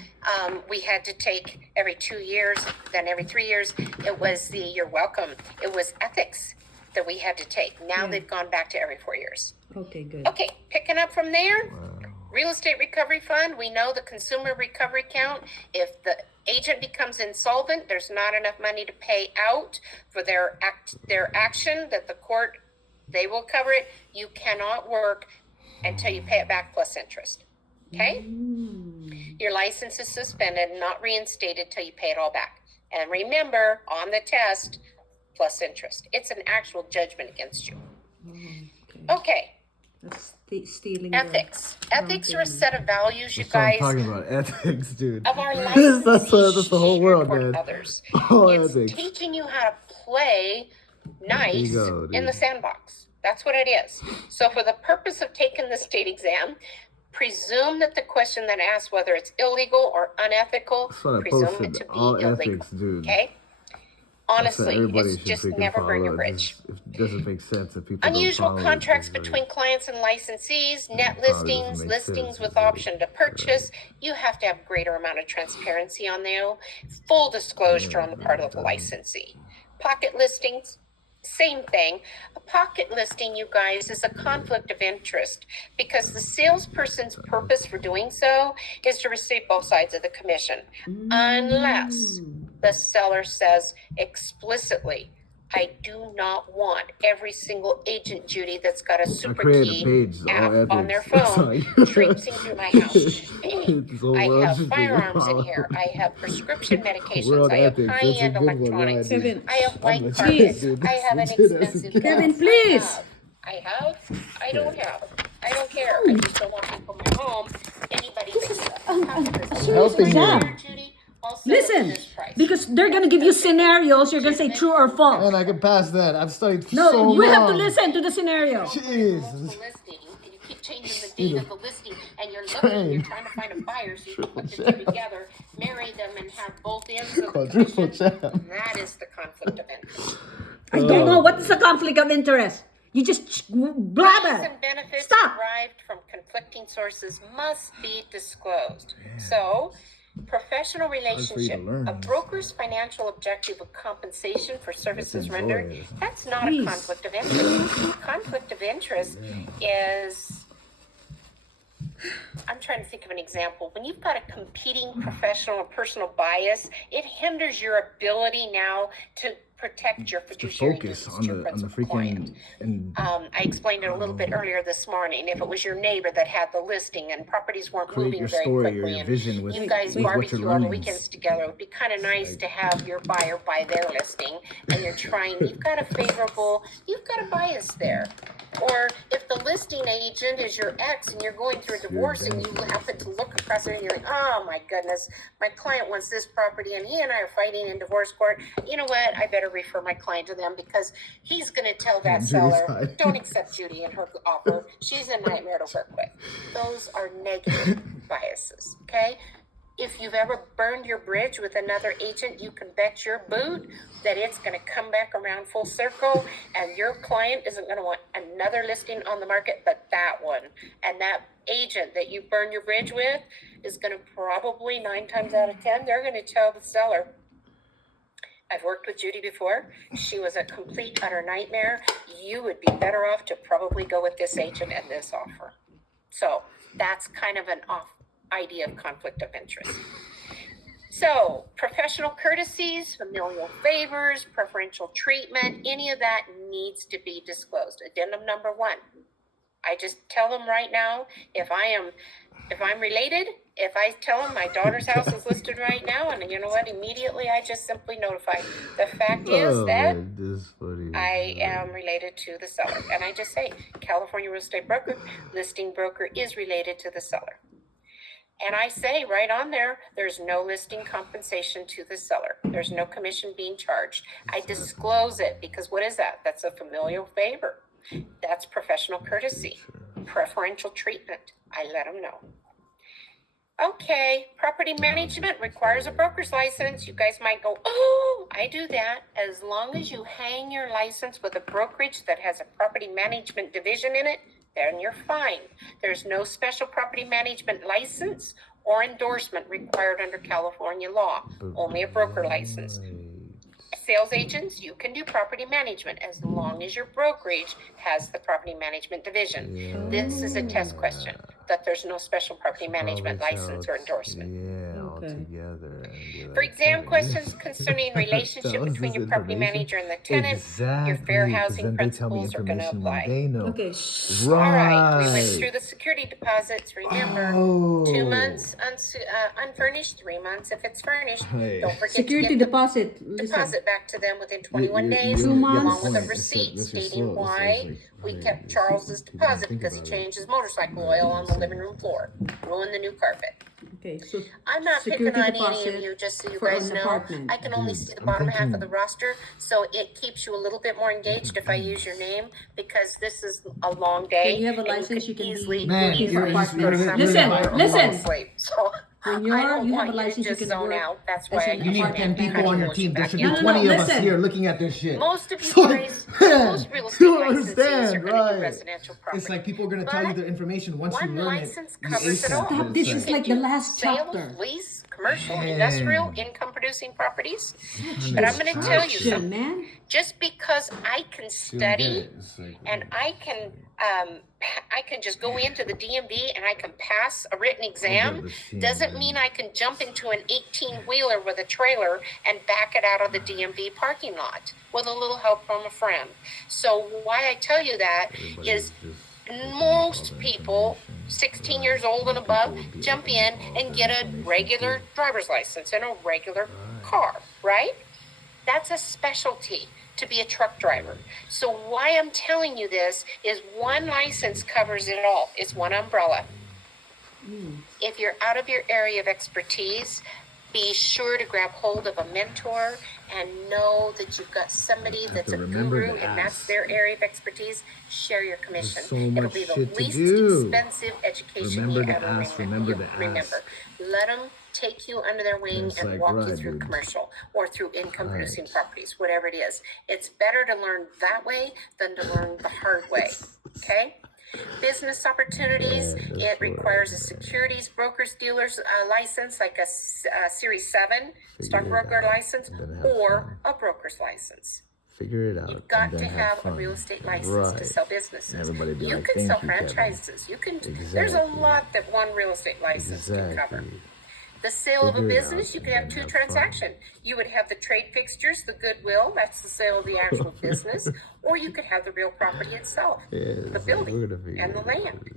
we had to take every 2 years, then every 3 years. It was the you're welcome. It was ethics that we had to take. Now they've gone back to every 4 years. Okay, good. Okay, picking up from there. Real Estate Recovery Fund, we know the consumer recovery count. If the agent becomes insolvent, there's not enough money to pay out for their action that the court, they will cover it. You cannot work until you pay it back plus interest. Okay? Your license is suspended, not reinstated till you pay it all back. And remember, on the test, plus interest. It's an actual judgment against you. Okay. That's stealing. Ethics. Ethics are a set of values, you That's what I'm guys, talking about. Ethics, dude. of our that's licensees the whole world, toward man. others. Oh, It's ethics. teaching you how to play nice go, in the dude. sandbox. That's what it is. So for the purpose of taking the state exam, presume that the question that asks whether it's illegal or unethical, That's what I presume posted. it to be All illegal. ethics, dude. Okay? That's what Honestly, everybody it's should just freaking never bring a follow. bridge. It doesn't make sense if people Unusual don't follow contracts it. It's between clients and licensees, net probably doesn't listings, make listings sense. with It's like, option to purchase. You have to have greater amount of transparency on there. Full disclosure on the part of the licensee. Pocket listings, Same thing. A pocket listing, you guys, is a conflict of interest because the salesperson's purpose for doing so is to receive both sides of the commission, unless the seller says explicitly, I do not want every single agent, Judy, that's got a super key app on their phone traipsing through my house. I have firearms in here. I have prescription medications. I have high-end electronics. Kevin. I have white carpets. I have an expensive Kevin, house. please. I don't have. I don't care. I just don't want people in my home. Anybody that's Seriously, yeah. Judy, I'll sell it for Listen, this price. because they're gonna give you scenarios. You're gonna say true or false. And I can pass that. I've studied for No, so long. you have to listen to the scenario. Jeez. Multiple listing, and you keep changing the date of the listing, and you're looking, you're trying to find a buyer so you can put the two together, marry them, and have both ends of the Quadruple commission. champ. That is the conflict of interest. I don't know what is the conflict of interest. You just Fees blabber. and benefits Stop. derived from conflicting sources must be disclosed. So, professional relationship, learn. a broker's financial objective of compensation for services enjoy rendered, it. that's not Please. a conflict of interest. Conflict of interest is, I'm trying to think of an example. When you've got a competing professional or personal bias, it hinders your ability now to protect your To fiduciary focus duties on to your the principal client. freaking and I explained it a little bit earlier this morning. If it was your neighbor that had the listing and properties weren't create moving your very story or quickly, your and vision with, you guys with what barbecue you're on the learning. weekends together, it would be kind of nice to have your buyer buy their listing, and you're trying. You've got a bias there. Or if the listing agent is your ex and you're going through a divorce and you happen to look across there and you're like, oh my goodness, my client wants this property and he and I are fighting in divorce court. You know what? I better refer my client to them because he's going to tell that Judy's seller, side. don't accept Judy and her offer. She's a nightmare to work with. Those are negative biases, okay? If you've ever burned your bridge with another agent, you can bet your boot that it's going to come back around full circle and your client isn't going to want another listing on the market but that one. And that agent that you burned your bridge with is going to probably 9 times out of 10, they're going to tell the seller, I've worked with Judy before. She was a complete utter nightmare. You would be better off to probably go with this agent and this offer. So that's kind of an idea of conflict of interest. So, professional courtesies, familial favors, preferential treatment, any of that needs to be disclosed. Addendum number 1. I just tell them right now, if I'm related, if I tell them my daughter's house is listed right now, and you know what, immediately I just simply notify. The fact is that I am related to the seller. And I just say, California real estate broker, listing broker is related to the seller. And I say right on there, there's no listing compensation to the seller. There's no commission being charged. I disclose it because what is that? That's a familial favor. That's professional courtesy, preferential treatment. I let them know. Okay, property management requires a broker's license. You guys might go, oh, I do that. As long as you hang your license with a brokerage that has a property management division in it, then you're fine. There's no special property management license or endorsement required under California law, only a broker license. Sales agents, you can do property management as long as your brokerage has the property management division. This is a test question, that there's no special property management license or endorsement. Altogether. For exam questions concerning relationship between your property manager and the tenant, your fair housing principles are going to apply. Okay. All right, we went through the security deposits. Remember, 2 months unfurnished, 3 months if it's furnished. Don't forget Security to get deposit. the deposit back to them within 21 days, 2 months. along with a receipt stating why we kept Charles's deposit because he changed his motorcycle oil on the living room floor, ruined the new carpet. Okay, so I'm not picking security on any deposit of you, just so you for guys an know. apartment. I can only see the bottom half of the roster, so it keeps you a little bit more engaged if I use your name because this is a long day. Can you have a and license? could you can easily be Man, looking for you're- apartments. you're- Listen, or fall listen. asleep. So When I you don't have want a you to license, you just can zone work. out. That's as why I an You need apartment 10 people on your manager. team. There should be No, no, 20 of us listen. here looking at this shit. Most of you So, guys, man, most real estate you licensees are understand, going to do right? residential property. It's like people are going to tell you But their information once you one learn license it. You covers it ASAP, all. Stop, but this it's is You like can the do last sales, chapter. lease, commercial, Man. industrial, income producing properties. Such But I'm going to tell you distraction, something. man. Just because I can you don't get study it. It's like, and I can just go into the DMV and I can pass a written exam doesn't mean I can jump into an 18-wheeler with a trailer and back it out of the DMV parking lot with a little help from a friend. So why I tell you that is most people 16 years old and above jump in and get a regular driver's license and a regular car, right? That's a specialty to be a truck driver. So why I'm telling you this is one license covers it all. It's one umbrella. If you're out of your area of expertise, be sure to grab hold of a mentor and know that you've got somebody that's a guru and that's their area of expertise. Share your commission. so It'll much be the shit to least do. expensive education Remember you to ever ask, remember. remember to Remember, ask. let them take you under their wing It's and like, walk right, you through dude. commercial or through income producing Right. properties, whatever it is. It's better to learn that way than to learn the hard way. Okay? Business opportunities, Yeah, it requires a securities brokers dealers license, like a Series 7 stockbroker license or a broker's license. Figure it out. You've got and to then have a fun. real estate license to Right. sell businesses. And everybody be You like, can "Thank sell you, Kevin." franchises. You can. There's a Exactly. lot that one real estate license can cover. Exactly. The sale of a Figure it business, out you and could have then two have transactions. You would have the trade fixtures, the goodwill, that's the sale of the actual business, or you could have the real property itself, the building and the land.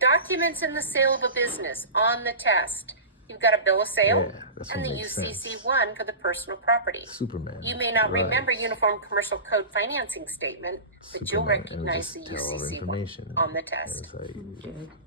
Documents in the sale of a business on the test. You've got a bill of sale and the UCC1 for the personal property. Superman. You may not remember Uniform Commercial Code financing statement, but you'll recognize the UCC1 on the test.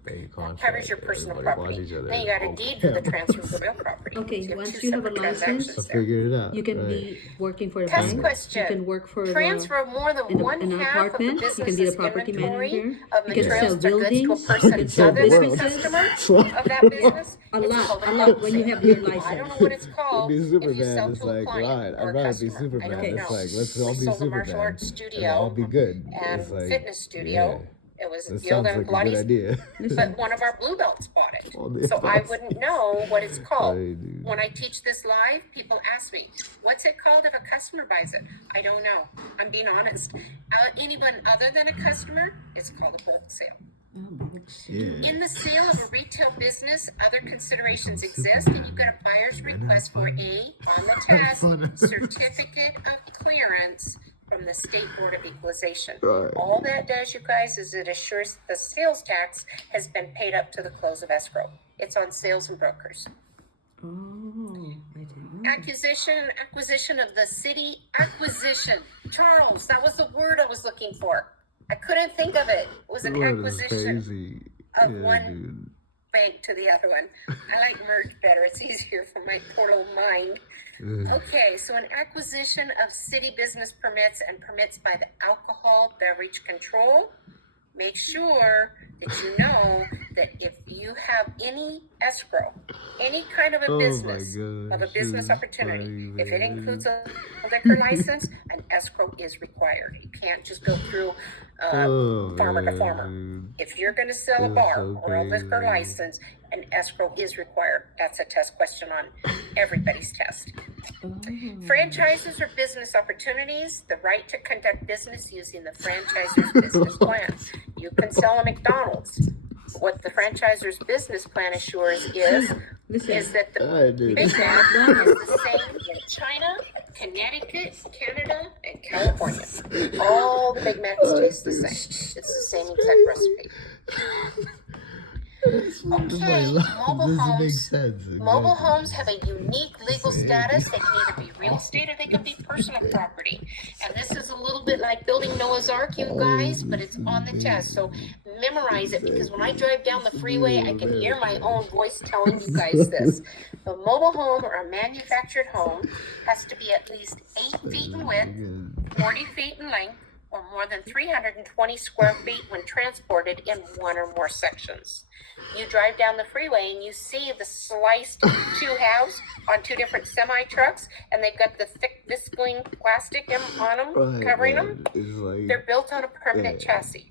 That covers your personal property. Then you got a deed for the transfer of the real property. Okay, So once two you have a separate license, transactions there. Figure it out. you can be working for a Test bank. question. You can work for Transfer more than one an half of the apartment. You can be the business's property inventory manager. of You can sell materials or goods to a buildings. person You can sell other than the businesses. customer of that business. A It's lot, called a lot when you have your I don't know license. what it's called Be if you Superman. sell It's to a like, client right. or a I'd rather be customer. I Superman. don't know. It's like, let's all We be sold the Superman. martial arts And studio all be good. and It's like, fitness studio. It was That Guild sounds and like a good Pilates, idea. but one of our blue belts bought it. All the So I advice. wouldn't know what it's called. Right, dude. When I teach this live, people ask me, what's it called if a customer buys it? I don't know. I'm being honest. Anyone other than a customer, it's called a bulk sale. Yeah. In the sale of a retail business, other considerations exist, and you've got a buyer's request for a, on the test, certificate of clearance from the State Board of Equalization. Right. All that does, you guys, is it assures the sales tax has been paid up to the close of escrow. It's on sales and brokers. Oh, I didn't know. Acquisition of the city acquisition. Charles, that was the word I was looking for. I couldn't think of it. It was an acquisition of one bank to the other one. I like merge better. It's easier for my poor little mind. Okay, so an acquisition of city business permits and permits by the Alcohol Beverage Control. Make sure that you know that if you have any escrow, any kind of a business, of a business opportunity, if it includes a liquor license, an escrow is required. You can't just go through farmer to farmer. If you're going to sell a bar or a liquor license, an escrow is required. That's a test question on everybody's test. Franchises or business opportunities, the right to conduct business using the franchisor's business plan. You can sell a McDonald's. What the franchisor's business plan assures is that the Big Mac is the same in China, Connecticut, Canada, and California. All the Big Macs taste the same. It's the same exact recipe. Okay, mobile homes. Mobile homes have a unique legal status. They can either be real estate or they can be personal property. And this is a little bit like building Noah's Ark, you guys, but it's on the test. So memorize it, because when I drive down the freeway, I can hear my own voice telling you guys this. A mobile home or a manufactured home has to be at least 8 feet in width, 40 feet in length, or more than 320 square feet when transported in one or more sections. You drive down the freeway and you see the sliced two halves on two different semi trucks, and they've got the thick visqueen plastic on them, covering them. They're built on a permanent chassis.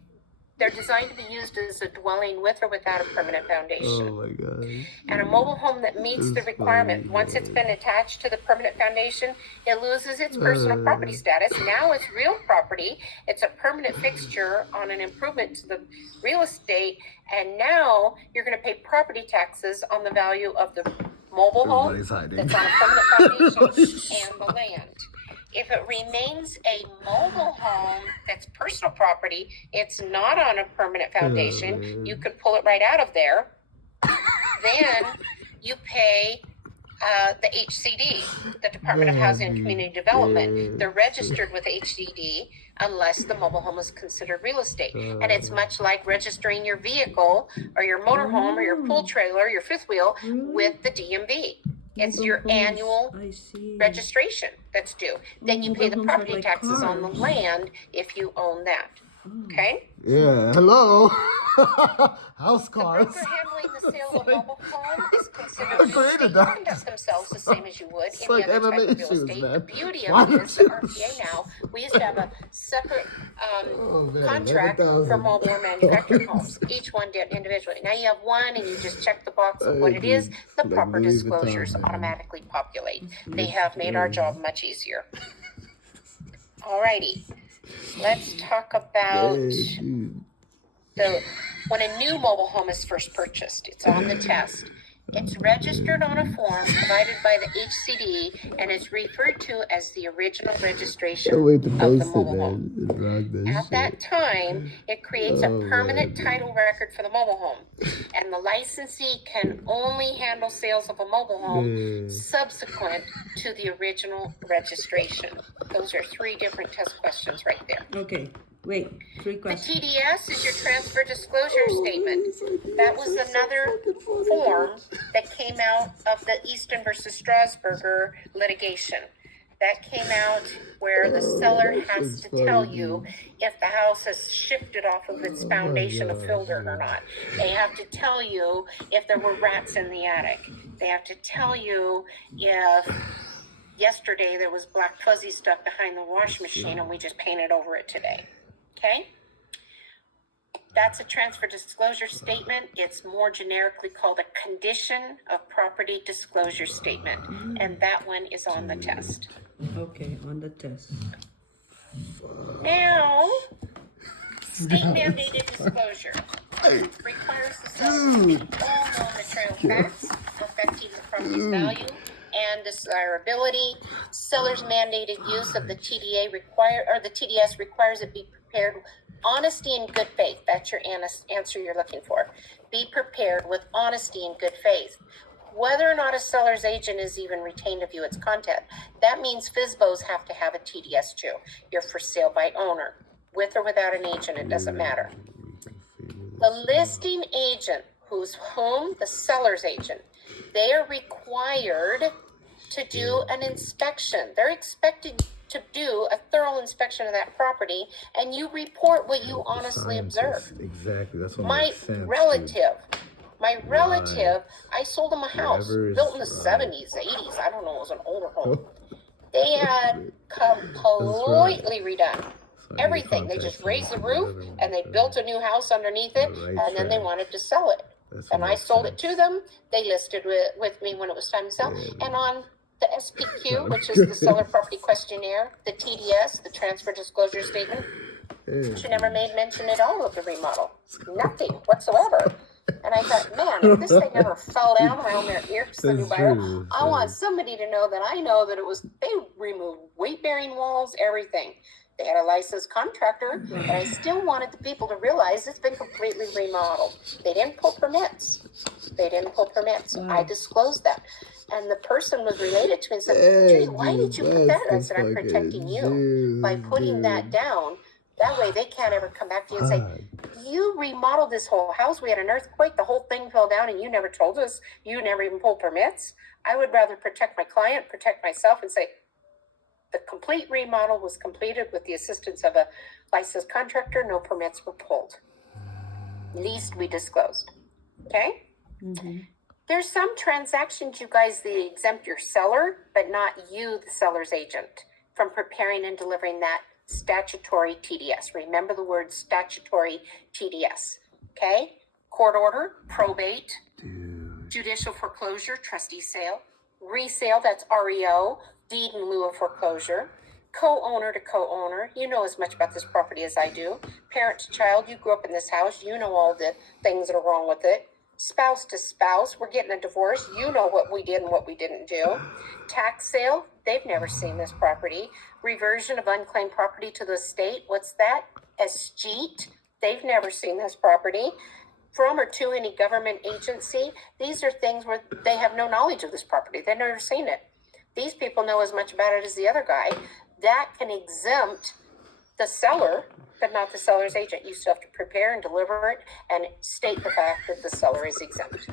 They're designed to be used as a dwelling with or without a permanent foundation. Oh my gosh. And a mobile home that meets the requirement, once it's been attached to the permanent foundation, it loses its personal property status. Now it's real property. It's a permanent fixture on an improvement to the real estate. And now you're going to pay property taxes on the value of the mobile home that's on a permanent foundation and the land. If it remains a mobile home that's personal property, it's not on a permanent foundation, you could pull it right out of there. Then you pay the HCD, the Department of Housing and Community Development. They're registered with HCD unless the mobile home is considered real estate. And it's much like registering your vehicle or your motorhome or your pool trailer, your fifth wheel, with the DMV. It's your annual registration that's due. Then you pay the property taxes on the land if you own that. Okay? Yeah, hello. House The cars. broker handling the sale of a mobile home is considered real estate. They conduct themselves the same as you would any other type of real estate. The beauty of it is that RPA now, we used to have a separate contract for mobile or manufactured homes. Each one did individually. Now you have one and you just check the box of what it is. The proper disclosures automatically populate. They have made our job much easier. Alrighty. Let's talk about when a new mobile home is first purchased. It's on the test. It's registered on a form provided by the HCD and is referred to as the original registration of the mobile home. At that time, it creates a permanent title record for the mobile home, and the licensee can only handle sales of a mobile home subsequent to the original registration. Those are three different test questions right there. Okay. Wait, three The questions. TDS is your transfer disclosure statement. That was another form that came out of the Easton versus Strasburger litigation. That came out where the seller has to tell you if the house has shifted off of its foundation of filled dirt or not. They have to tell you if there were rats in the attic. They have to tell you if yesterday there was black fuzzy stuff behind the wash machine and we just painted over it today. Okay? That's a transfer disclosure statement. It's more generically called a condition of property disclosure statement. And that one is on the test. Okay, on the test. Now, state mandated disclosure requires the seller to state all known material facts affecting the property's value and desirability. Seller's mandated use of the TDS requires it be prepared honesty and good faith. That's your answer you're looking for. Be prepared with honesty and good faith. Whether or not a seller's agent is even retained to view its content, that means FSBOs have to have a TDS too. You're for sale by owner. With or without an agent, it doesn't matter. The listing agent, who's whom? The seller's agent. They are required to do an inspection. They're expected to do a thorough inspection of that property, and you report what you honestly observe. Exactly. That's what My relative, I sold him a house built in the 70s, 80s. I don't know, it was an older home. They had completely redone everything. They just raised the roof and they built a new house underneath it, and then they wanted to sell it. And I sold it to them. They listed with me when it was time to sell. And on the SPQ, which is the Seller Property Questionnaire, the TDS, the Transfer Disclosure Statement, she never made mention at all of the remodel. Nothing whatsoever. And I thought, man, if this thing ever fell down around their ears to the new buyer, I want somebody to know that I know that it was, they removed weight-bearing walls, everything. They had a licensed contractor, but I still wanted the people to realize it's been completely remodeled. They didn't pull permits. I disclosed that. And the person was related to me and said, Judy, why did you put that? I said, I'm protecting you by putting that down. That way they can't ever come back to you and say, you remodeled this whole house. We had an earthquake. The whole thing fell down and you never told us. You never even pulled permits. I would rather protect my client, protect myself and say, The complete remodel was completed with the assistance of a licensed contractor. No permits were pulled. Least we disclosed. Okay? There's some transactions, you guys, that exempt your seller, but not you, the seller's agent, from preparing and delivering that statutory TDS. Remember the word statutory TDS. Okay? Court order, probate, judicial foreclosure, trustee sale, resale, that's REO, deed in lieu of foreclosure, co-owner to co-owner. You know as much about this property as I do. Parent to child, you grew up in this house. You know all the things that are wrong with it. Spouse to spouse, we're getting a divorce. You know what we did and what we didn't do. Tax sale, they've never seen this property. Reversion of unclaimed property to the estate, what's that? Escheat, they've never seen this property. From or to any government agency, these are things where they have no knowledge of this property. They've never seen it. These people know as much about it as the other guy. That can exempt the seller, but not the seller's agent. You still have to prepare and deliver it and state the fact that the seller is exempt.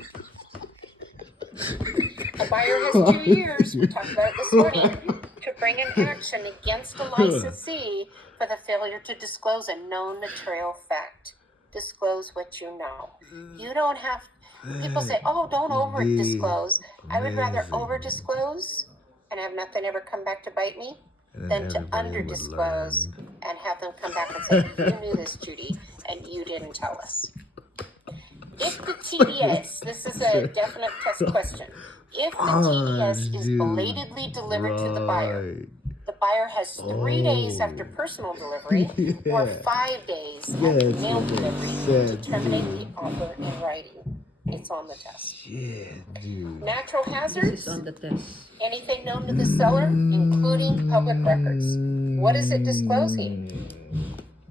A buyer has 2 years, we talked about it this morning, to bring an action against a licensee for the failure to disclose a known material fact. Disclose what you know. You don't have, people say, oh, don't over disclose. I would rather over disclose and have nothing ever come back to bite me than to under disclose and have them come back and say, you knew this, Judy, and you didn't tell us. If the TDS, this is a definite test question. If the TDS is belatedly delivered to the buyer has 3 days after personal delivery or 5 days after mail delivery to terminate the offer in writing. It's on the test. Natural hazards, On the test. anything known to the seller, including public records. What is it disclosing?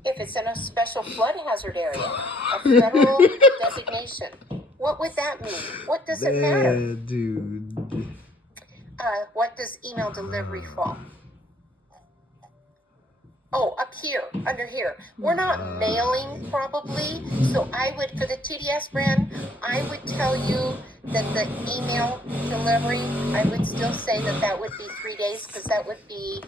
If it's in a special flood hazard area, a federal designation, what would that mean? What does it matter? What does email delivery fall? Oh, up here, under here. We're not mailing probably, so I would, for the TDS brand, I would tell you that the email delivery, I would still say that that would be 3 days, because that would be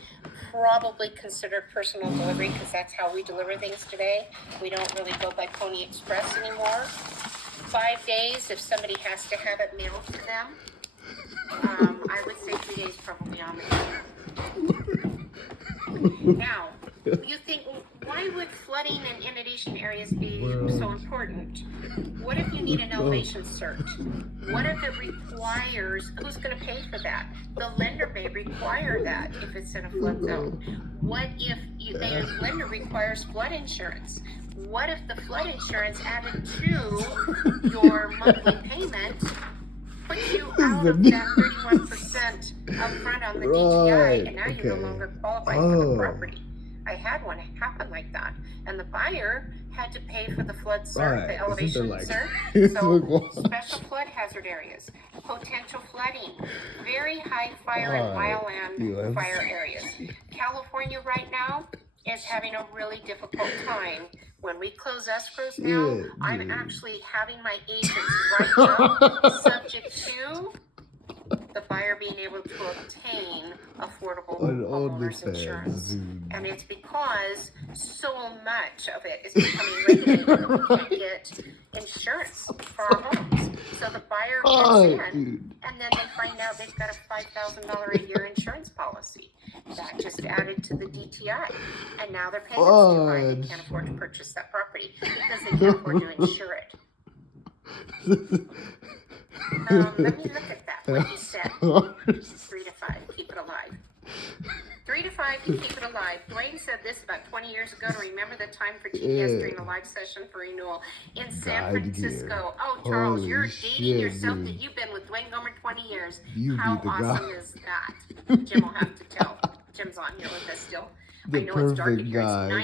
probably considered personal delivery, because that's how we deliver things today. We don't really go by Pony Express anymore. 5 days if somebody has to have it mailed to them. I would say 3 days probably on the Now, you think, why would flooding and inundation areas be so important? What if you need an elevation cert? What if it requires, who's going to pay for that? The lender may require that if it's in a flood zone. What if the lender requires flood insurance? What if the flood insurance added to your monthly payment puts you out of that 31% upfront on the DTI, and now you no longer qualify for the property? I had one happen like that, and the buyer had to pay for the flood cert, the elevation cert. So special flood hazard areas, potential flooding, very high fire and wildland fire areas. California right now is having a really difficult time. When we close escrows now, I'm actually having my agents write up subject to the buyer being able to obtain affordable homeowners insurance. And it's because so much of it is becoming regulated that we can't get insurance for our homes. So the buyer gets in, and then they find out they've got a $5,000 a year insurance policy. That just added to the DTI. And now their payment's too high. They can't afford to purchase that property because they can't afford to insure it. Let me look at that, what you said. 3 to 5, keep it alive. 3 to 5 to keep it alive. Duane said this about 20 years ago to remember the time for TDS during a live session for renewal in San Francisco. Oh, Charles, you're dating yourself that you've been with Duane Gomer 20 years. How awesome is that? Jim will have to tell. Jim's on here with us still. I know it's dark in here. It's 9